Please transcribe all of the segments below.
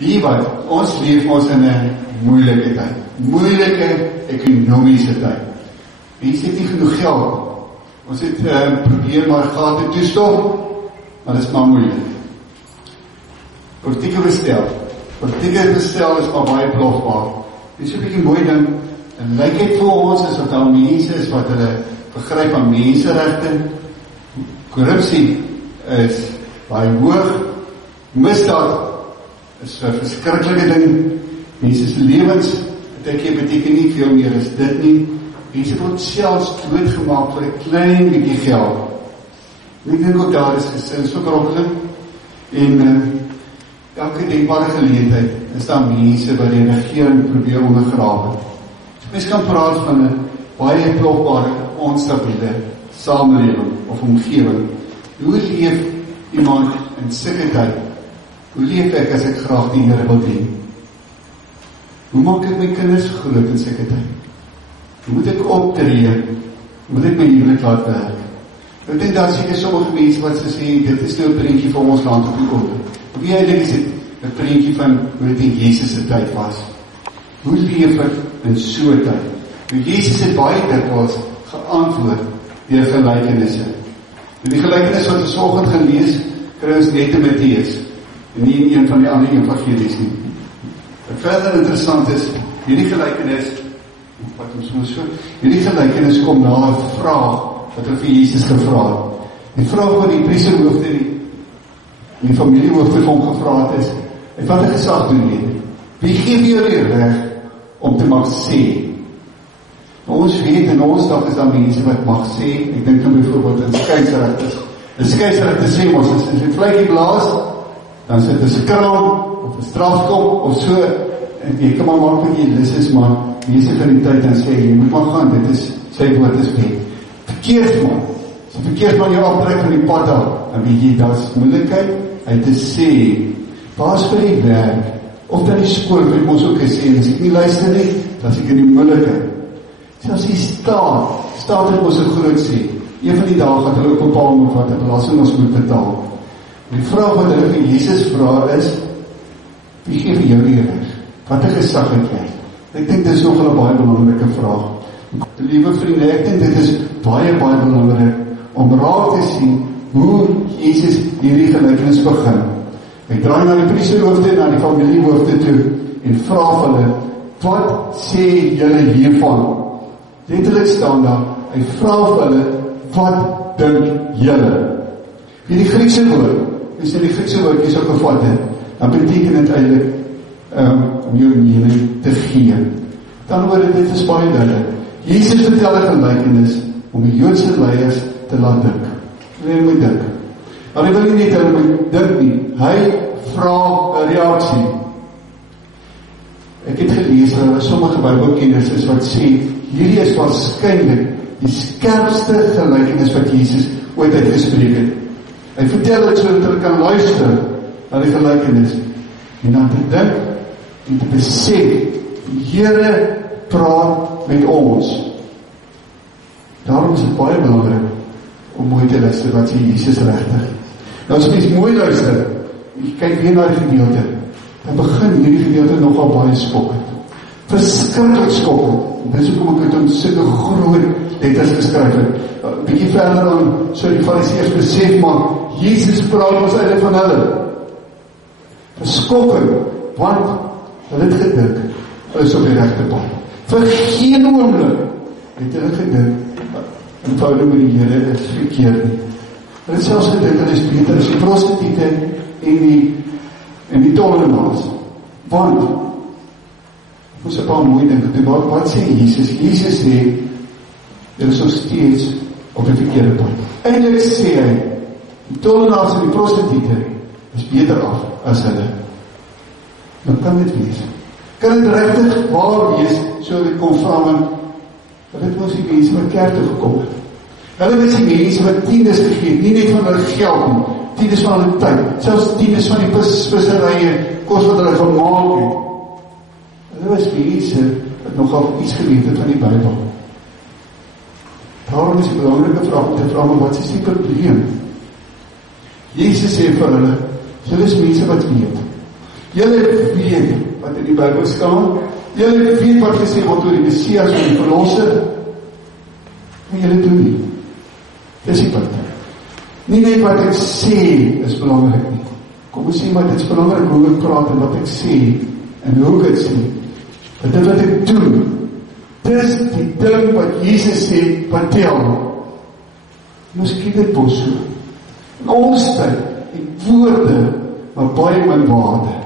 Hier wat, ons leef ons in 'n moeilike tyd. Moeilike ekonomiese tyd. Mense het nie genoeg geld. Ons het probeer maar gate toestop, maar dit is maar moeilik. Politieke bestel is maar baie plofbaar. Dit is 'n bietjie mooi ding, en lykheid vir ons is dat al mense is wat hulle begryp aan menseregte. Korrupsie is baie hoog. Misdaad is 'n verskriklike ding. Mense se lewens, partykeer beteken nie veel meer as dit nie. Mense word selfs doodgemaak vir 'n klein bietjie geld. En ek dink ook daar is gesinsverkrogting en elke denkbare geleentheid is daar mense wat die regering probeer ondergrawe. Mens kan praat van 'n baie plofbare, onstabiele samelewing of omgewing. Hoe leef iemand in sulke tyd? Hoe leef ek as ek graag die Here wil dien? Hoe maak ek my kinders groot in sulke tyd? Hoe moet ek optree? Hoe moet ek my huwelik laat werk? Ek dink daar seker sommige mense wat sê, dit is nou 'n prentjie van ons land op die oomblik. Wie eintlik is dit 'n prentjie van hoe dit in Jesus se tyd was? Hoe leef ek in so 'n tyd? Nou Jesus het baie dikwels geantwoord deur gelykenisse. En die gelykenis wat ons vanoggend gaan lees, kry ons net in Matteus en nie in een van die ander evangelies nie. Wat verder interessant is, hierdie gelykenis kom na 'n vraag wat hulle vir Jesus gevra het. Die vraag wat die priesterhoofde en die familiehoofde vir hom gevra het is, en wat 'n gesag doen nie. Wie gee vir jou die reg om te mag sê? Ons weet in ons dag is daar mense wat mag sê, ek dink dan byvoorbeeld in skeieregters. 'n skeieregter sê ons, as jy vletjie blaas, dan sit 'n skraam of 'n strafkop of so, en jy kan maar maak wat jy lus is, maar mense van die tyd dan sê, jy moet maar gaan, dit is, sy woord is wet. Verkeerd man, as jy verkeerd man jou aftrek van die pad af, dan weet jy, daar is moeilikheid, hy te sê, paas vir die werk, of dan die skool, wat ons ook gesê, en as ek nie luister nie, dan is ek in die moeilikheid. Selfs die staat het ons 'n groot sê, een van die dae gaan hulle ook bepaal moet wat 'n belasting ons moet betaal. Die vraag wat hulle vir Jesus vra is, wie gee vir jou die reg? Wat 'n gesag het jy? Ek dink dit is nog 'n baie belangrike vraag. Liewe vriende, ek dink dit is baie belangrik om raak te sien hoe Jesus hierdie gelykenis begin. Hy draai na die priesterhoofde en na die familiehoofde toe en vra hulle, wat sê julle hiervan? Letterlik staan daar, hy vra hulle, wat dink julle? Die Griekse woord, as jy die Griekse woordjies ook gevat het, dan beteken dit eintlik om jou mening te gee. Dan word dit is baie duidelik. Jesus vertel 'n gelykenis om die Joodse leiers te laat dink. Hulle moet dink. Maar hy wil nie net hulle moet dink nie. Hy vra 'n reaksie. Ek het gelees dat sommige Bybelkenners is wat sê, hierdie is waarskynlik die skerpste gelykenis wat Jesus ooit uitgespreek het. Hy vertel dit sodat hulle kan luister na die gelykenis en dan te dink en te besef, die Here praat met ons. Daarom is dit baie belangrik om mooi te luister wat sê Jesus regtig. Nou as mens mooi luister, jy kyk weer na die gedeelte, dan begin hierdie gedeelte nogal baie skokkend. Verskriklik skokkend. Dis hoekom ek het om sulke groot letters geskryf het. Bietjie verder aan, so die Fariseërs besef maar, Jesus praat ons eintlik van hulle. Verskokkend, want hulle het gedink, hulle is op die regte pad. Vir geen oomblik het hulle gedink, en verhouding met die Here is verkeerd nie. Hulle het selfs gedink, hulle is beter as die prostituie en die tollenaars. Want, ons het al mooi dink, wat sê Jesus? Jesus sê, hulle is nog steeds op die verkeerde pad. Eindelijk sê hy, die tollenaars en die prostituie is beter af as hulle. Dan kan dit wees. Kan dit regtig waar wees, so dit kom van, hulle het ons die mense wat kerk toe gekom het. Hulle is die mense wat tiendes gegee, nie net van hulle geld nie, tiendes van hulle tyd, selfs tiendes van die visserye, kos wat hulle gemaak het. Hulle was mense wat nogal iets geweet het van die Bybel. Daarom is die belangrike vraag om te vra, maar wat is die probleem? Jesus sê vir hulle, julle is mense wat weet. Julle weet wat in die Bybel staan, julle weet wat gesê word oor die Messias en die Verlosser, maar julle doen nie. Dis die punt. Nie net wat ek sê is belangrik nie. Kom ons sê maar dit is belangrik hoe ek praat en wat ek sê en hoe ek het sê. Maar dit wat ek doen, dis die ding wat Jesus sê, wat tel. Ons kyk dit bos so. In ons tyd, die woorde, maar baie min waarde.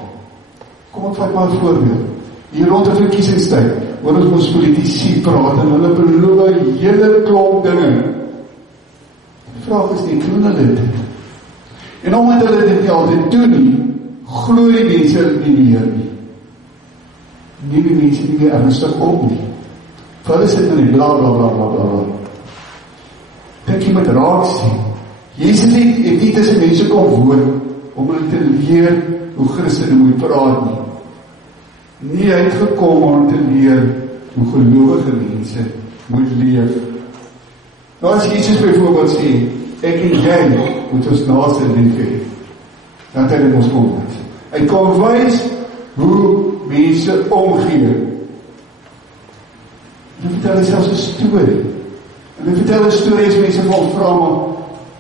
Kom ek vat maar 'n voorbeeld. Hier rond 'n verkiesingstyd, waar ons mos politici praat en hulle beloof 'n hele klomp dinge. Die vraag is nie, doen hulle dit? En omdat hulle dit nie altyd doen nie, glo die mense nie meer nie. Nie die mense nie meer ernstig op nie. Vir hulle sit in die bla bla bla bla bla. Dink jy moet raak sien. Jesus het nie tussen mense kom woon om hulle te leer hoe Christene moet praat nie. Nie uitgekom om te leer hoe gelowige mense moet leef. Nou as Jesus byvoorbeeld sê, ek en jy moet ons naaste lief hê, dan het hy ons kom. Hy kan wys hoe mense omgee. En hy vertel selfs 'n storie. En hy vertel 'n storie as mense van vra, maar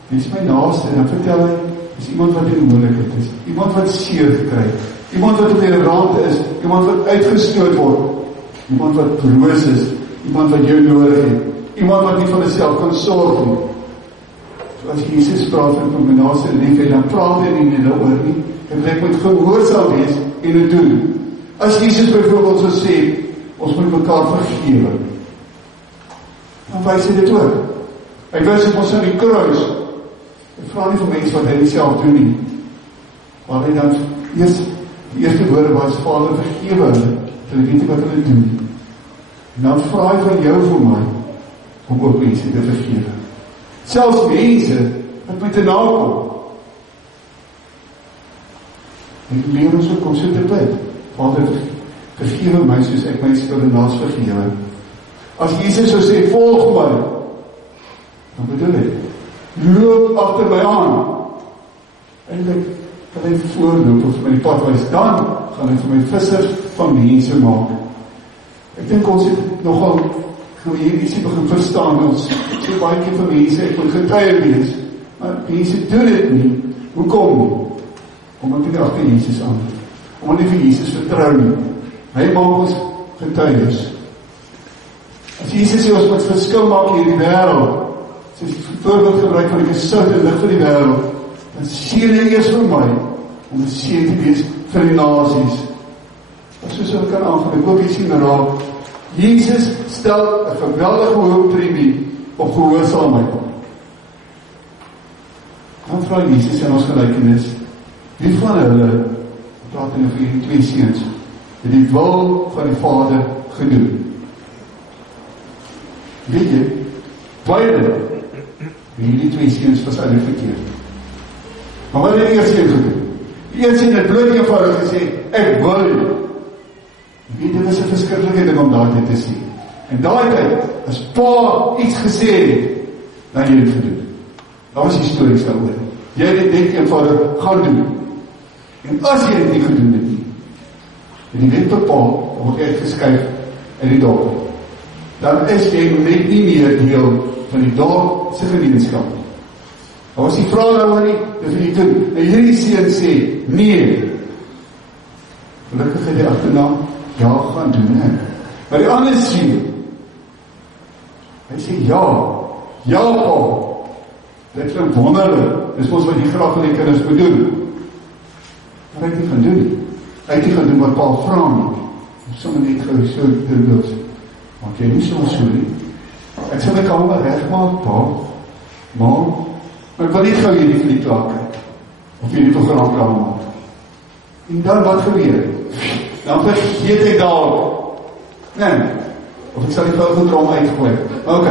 wie is my naaste? En dan vertel hy, is iemand wat in moeilikheid is, iemand wat seer gekry, iemand wat op die rand is, iemand wat uitgestoot word, iemand wat broos is, iemand wat jou nodig het, iemand wat nie van homself kan sorg nie. So as Jesus praat van my naaste liefde, dan praat hy nie daaroor nie, en ek moet gehoorsaam wees en dit doen. As Jesus byvoorbeeld so sê, ons moet mekaar vergewe, dan wys hy dit ook. Hy wys dit ons aan die kruis. Hy vra nie vir mense wat hy nie self doen nie, maar hy dan die eerste woorde was, Vader, vergewe hulle, hulle weet nie wat hulle doen. En dan vra hy van jou vir my, om ook mense te vergewe. Selfs mense, wat met te nakom. En leer ons ook om so te bid. Vader, vergewe my soos ek my skuldenaars vergewe. As Jesus so sê, volg my, dan bedoel hy, loop agter my aan. Eintlik kan hy voorloop of my die pad wys, dan gaan hy vir my vissers van mense maak. Ek dink ons het nogal nou hier ietsie begin verstaan, ons sê baie keer vir mense, ek moet getuie wees, maar mense doen dit nie. Hoekom nie? Omdat jy agter Jesus aan, omdat jy vir Jesus vertrou nie. Hy maak ons getuies. As Jesus sê ons moet verskil maak hier in die wêreld, as jy voorbeeld gebruik van die sout en lig vir die wêreld, dan seën hy eers vir my, om 'n seën te wees vir die nasies. Soos ek kan aanvang, ek hoop jy sien raak, Jesus stel 'n geweldige hoë premie op gehoorsaamheid. Dan vra Jesus in ons gelykenis, wie van hulle, praat hy over hierdie twee seuns, het die wil van die Vader gedoen? Weet jy, beide, hierdie twee seuns was uit verkeerd. Maar wat het die eerste seun gedoen? Die eerste seun het bloot eenvoudig gesê, ek wil. Weet, dit is 'n verskriklike ding om daardie te sê. En daai tyd, as pa iets gesê het, dan jy dit gedoen. Daar was histories daaroor. Jy het dit eenvoudig gaan doen. En as jy dit nie gedoen het nie, en die wet bepaal, word jy uitgeskuif uit die dorp. Dan is jy net nie meer deel van die dorp se gemeenskap. Daar was die vraag daaroor nie, dis nie doen. En hierdie seun sê, nee. Gelukkig het hy agterna, ja, gaan doen, hè. Maar die ander seun, hy sê, ja, pa, dit klink wonderlik, dis ons wat die graag van die kinders moet doen. Maar hy het nie gaan doen. Hy het nie gaan doen wat pa vra nie. Sommige net gou so terwyls. Want jy nie so nie. Ek sê my kamer regmaak, pa, maar ek wil nie gou hierdie vir die klaar kyk. Of hierdie program kan maak. En dan wat gebeur? Dan vergeet ek daar. Nee. Of ek sal die volgende drom uitgooi. Ok.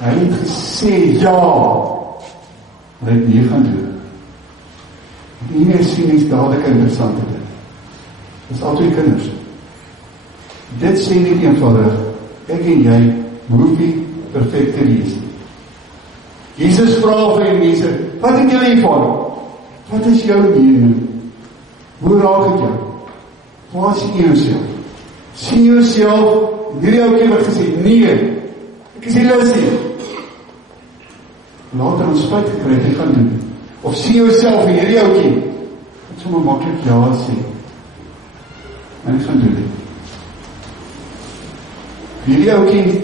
Hy het gesê ja. Maar hy het nie gaan doen. Hier sien is dadelik interessante ding. Dit is al twee kinders. Dit sê nie eenvoudig, ek en jy hoef nie perfect te wees. Jesus vra vir die mense, wat het julle hiervan? Wat is jou mening? Hoe raak het jou? Waar sien jy jouself? Sien jy jouself, hierdie oukie wat gesê, nee, ek is die lusie. Later ons spijt gekry, dit gaan doen. Of sien jy jouself in hierdie oukie, wat sommer makkelijk ja sê. En ek gaan doen dit. Hierdie oukie,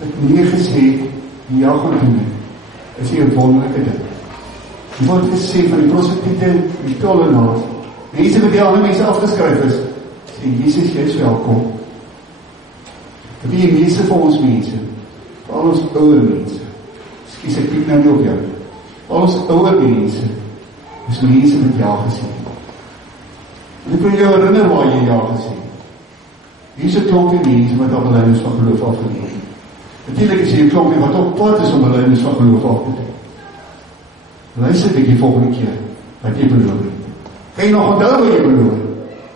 het nie gesê, ja gaan doen dit, is hier 'n wonderlike ding. Die word gesê van die prostituie, die tollenaars, mense wat die ander mense afgeskryf is, sê, Jesus, jy is welkom. Dat die mense vir ons mense, vir al ons ouwe mense, skies ek piek nou nie op jou, al ons ouwe mense, is mense met ja gesê. En ek wil jou herinner waar jy ja gesê. Hier is 'n klompie mense wat al belydenis van geloof afgeneem. Natuurlijk is hier 'n klompie wat op pad is om belydenis van geloof af te doen. Luister ek die volgende keer, wat jy beloof. Kan jy nog onthou wat jy beloof?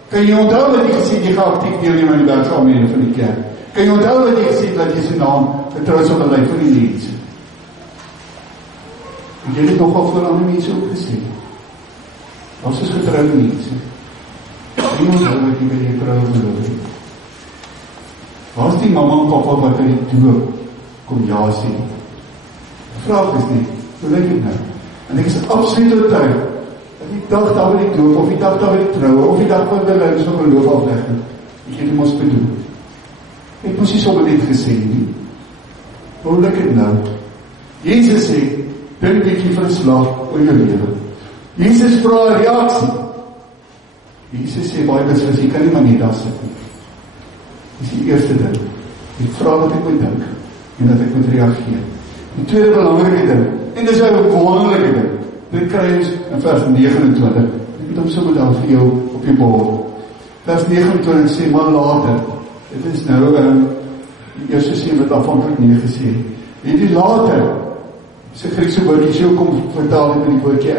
Kan jy onthou wat jy gesê, jy gaan actief deelneem aan die werksaamhede van die kerk? Kan jy onthou wat jy gesê, dat jy sy naam vertrou sal bely vir die mense? En jy het nogal voor ander mense ook gesê. Ons is getrouwde mense. Kan jy onthou wat jy by die trouw beloof? Waar is die mama en papa wat in die doop kom ja sê? Die vraag is nie, hoe lyk dit nou? En ek is absoluut oortuig, dat die dag daar by die doop, of die dag daar by die trouwe, of die dag waar die leiders van geloof afleggen, ek het hem ons bedoel. Ek moes nie sommer net gesê nie. Hoe lyk dit nou? Jezus sê, dink bietjie verslag oor jou lewe. Jezus vra 'n reaksie. Jezus sê baie beslis, jy kan nie maar net daar sit nie. Dis die eerste ding. Ek vra wat ek moet dink, en dat ek moet reageer. Die tweede belangrike ding, en dis 'n wonderlike ding, dit kry ons in vers 29, ek het hom sommer daar vir jou op die bord. Vers 29 sê, maar later, dit is nou, die eerste sê wat afhankelijk nie gesê, en die later, sy Griekse woordjie so kom vertaal het met die woordjie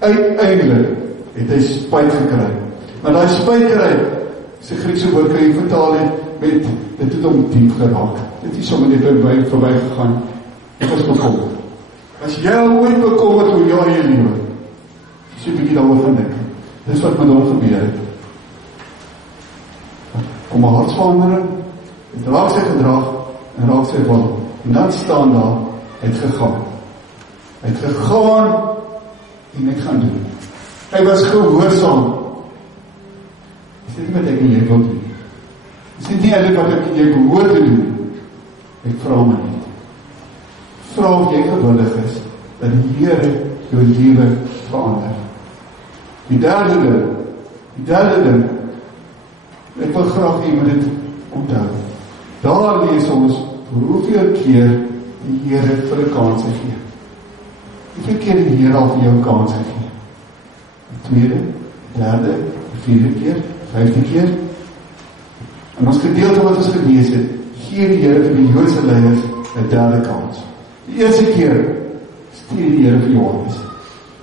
uiteindelik, het hy spijt gekry. Maar die spijt kry, sy Griekse woord kan jy vertaal het met, dit het om diep geraak. Dit is sommer net voorbij gegaan. Ek was bekommerd. As jy al ooit bekommerd hoe jy in lewe, is jy bietjie daaroor gaan dink. Dis wat met hom gebeur het. Kom 'n hartsverandering, het raak sy gedrag en raak sy wil. En dan staan daar, het gegaan. Het gegaan en ek gaan doen. Hy was gehoorsaam. Is dit nie wat ek en jy wil doen? Is dit nie eintlik wat ek en jy behoort te doen? Ek vra my nie. Vra of jy gewillig is, dat die Here jou lewe verander. Die derde ding, ek wil graag hê jy moet dit onthou. Daar lees ons, hoeveel keer die Here vir 'n kans gegee. Hoeveel keer die Here al vir jou 'n kans gegee? Die tweede, derde, vierde keer, 5de keer. En ons gedeelte wat ons gelees het, gee die Here vir die Joodse leiers 'n derde kans. Die eerste keer stuur die Here vir Johannes.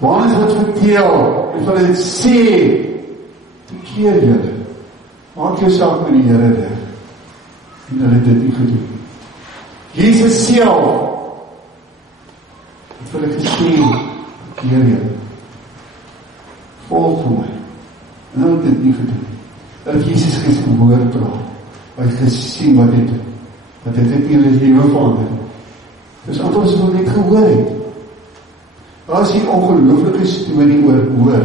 Johannes het vertel en vir hulle sê, bekeer julle, maak jou saak met die Here reg. En hulle het dit nie gedoen. Jesus self het vir hulle gesê, bekeer julle, volg vir my. En hulle het dit nie gedoen. Dat Jesus gehoor praat, hy het gesien wat dit doen, dat dit nie hulle lewe verander. Dus anders wil net gehoor het. Daar is die ongelooflike storie oor hoor.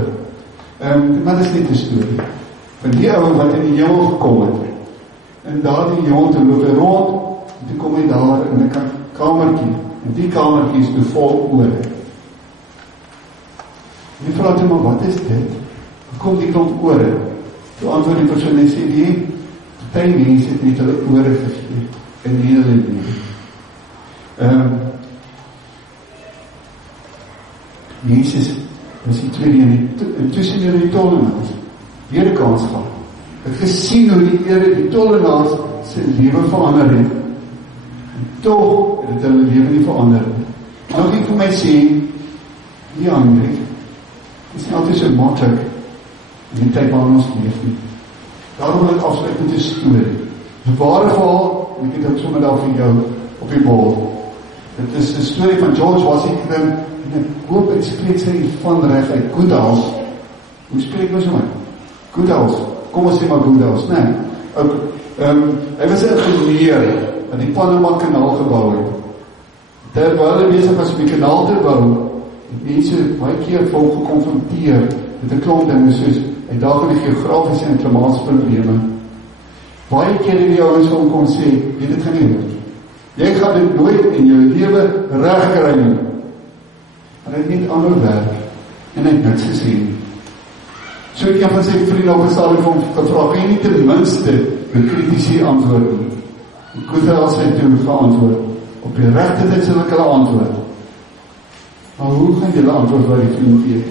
Maar dit is net 'n storie. Van die ouwe wat in die hemel gekom het. En daar die jongen te loop rond, en toe kom hy daar in 'n kamertjie. En die kamertjie is toe vol ore. En die vraag toe, maar wat is dit? Hoe kom die klomp ore? Toe antwoord die persoon en sê, die mense het net hulle ore gegee. En nie hulle nie. Jesus was die tweede en tussen die tollenaars weer 'n kans gehad. Het gesien hoe die tollenaars sy lewe verander het. En toch het hulle lewe nie verander het. Nou ek vir my sê, die ander, is nie altyd so maklik in die tyd waarin ons leef nie. Daarom wil ek afsluit met 'n storie. Een ware verhaal, en ek het ook sommer daar vir jou op die bord. Het is 'n storie van George Washington, en ek hoop ek spreek sy van reg uit Goodhouse. Hoe spreek ons hom? Goodhouse. Kom ons sê maar Goodhouse, nee. Ook, hy was 'n ingenieur wat die Panama Kanaal gebou het. Terwyl hy besig was om die kanaal te bou, het mense baie keer vol gekonfronteer met 'n klomp dinge soos uitdagende die geografiese en klimaatsprobleme. Baie keer het die ouens vir hom kon sê, dit gaan nie lukt. Jy gaan dit nooit in jou lewe reg kry nie. En hy het net ander werk en hy het niks gesê nie. So het een van sy vriende op 'n stadium vir hom gevra, kan jy nie ten minste 'n kritiese antwoord nie? En Goodhouse het toe geantwoord, op die regte tyd sal ek hulle antwoord. Maar hoe gaan julle antwoord wat die vriend gee?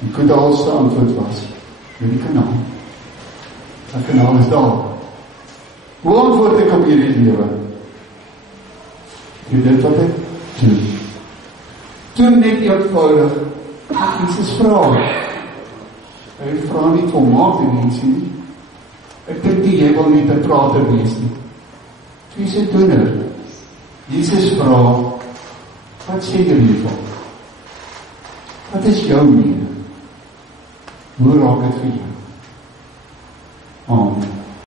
En Goodhouse se antwoord was, met die kanaal. Die kanaal is daar. Hoe antwoord ek op hierdie lewe? Jy dit wat ek doen. Toen net eenvoudig, Jesus vra. Hy vra nie volmaak die mensie nie. Ek dink nie, jy wil nie te prater wees nie. Wie is die doener? Jesus vra, wat sê jy hiervan? Wat is jou mening? Hoe raak het vir jou? Amen.